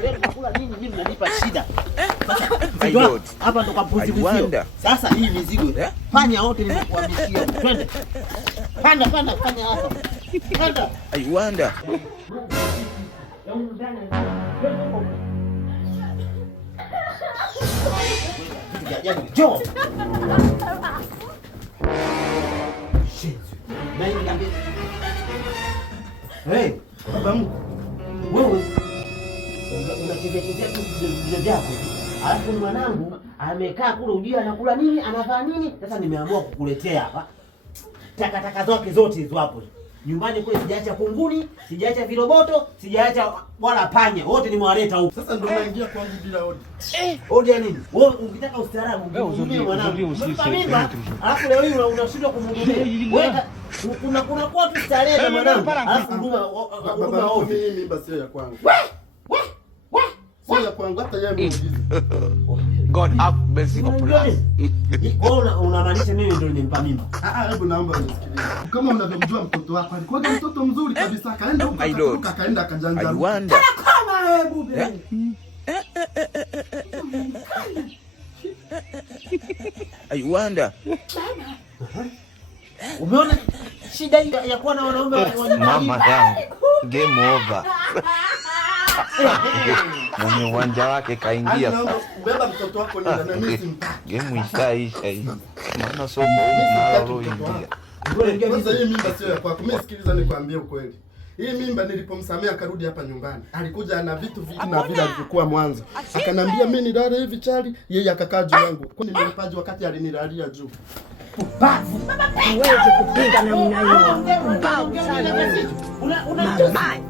leo tunakula nini? Mimi mnanipa shida. Sasa hapa ndo kapuzi mzio. Sasa hii mizigo fanya wote nimekuhamishia. Twende. Panda fanya hapa. Panda. I wonder. Jo. Hey, baba mkuu. Wewe unachezea tu vile vyako. Alafu mwanangu amekaa kule ujia anakula nini? Anafanya nini? Sasa nimeamua kukuletea hapa. Takataka zake zote hizo hapo. Nyumbani kule sijaacha kunguni, sijaacha viroboto, sijaacha wala panya. Wote nimewaleta huko. Sasa ndio unaingia kwangu bila odi. Odi ya nini? Wewe ukitaka ustaarabu, ungemwambia mwanangu. Alafu leo hii unashindwa kumhudumia. Weka kuna kwa tu starehe mwanangu. Alafu huduma odi. Mimi basi ya kwangu. Sio ya kwangu hata yeye muujiza. God have mercy upon us. Wewe unamaanisha mimi ndio nimempa mimba? Hebu naomba unisikilize. Kama unavyomjua mtoto wako, alikuwa mtoto mzuri kabisa, kaenda huko akaenda akajanja. I wonder. Kama hebu bebe. I wonder. Umeona shida ya kuwa na wanaume wa nyumbani? Mama yangu. Game over. Mwenye uwanja wake kaingia sasa. Beba mtoto wako nenda na mimi simtaki. Game ishaisha hii. Maana somo nalo ingia. Kwanza hii mimba sio ya kwako. Mimi sikiliza nikwambie ukweli. Hii mimba nilipomsamea akarudi hapa nyumbani. Alikuja na vitu vingi na vile alivyokuwa mwanzo. Akanambia mimi nilale hivi chali, yeye akakaa juu yangu. Kwani nilimpaje wakati alinilalia juu? Bafu. Uweze kupinga namna hiyo.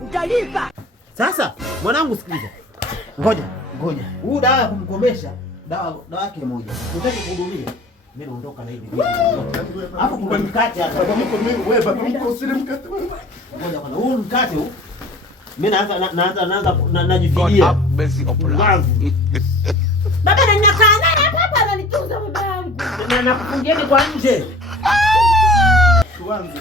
Utalipa. Sasa mwanangu sikiliza. Ngoja. Huu dawa ya kumkomesha, dawa yake moja. Unataka kuhudumia? Mimi naondoka na hivi. Hapo kuna mkate hapa. Baba mko mimi wewe baba mko usile mkate wewe. Ngoja kwanza huu mkate huu. Mimi naanza najifidia. Baba na ninakaa naye hapa ananitunza baba yangu. Na nakufungieni kwa nje. Tuanze.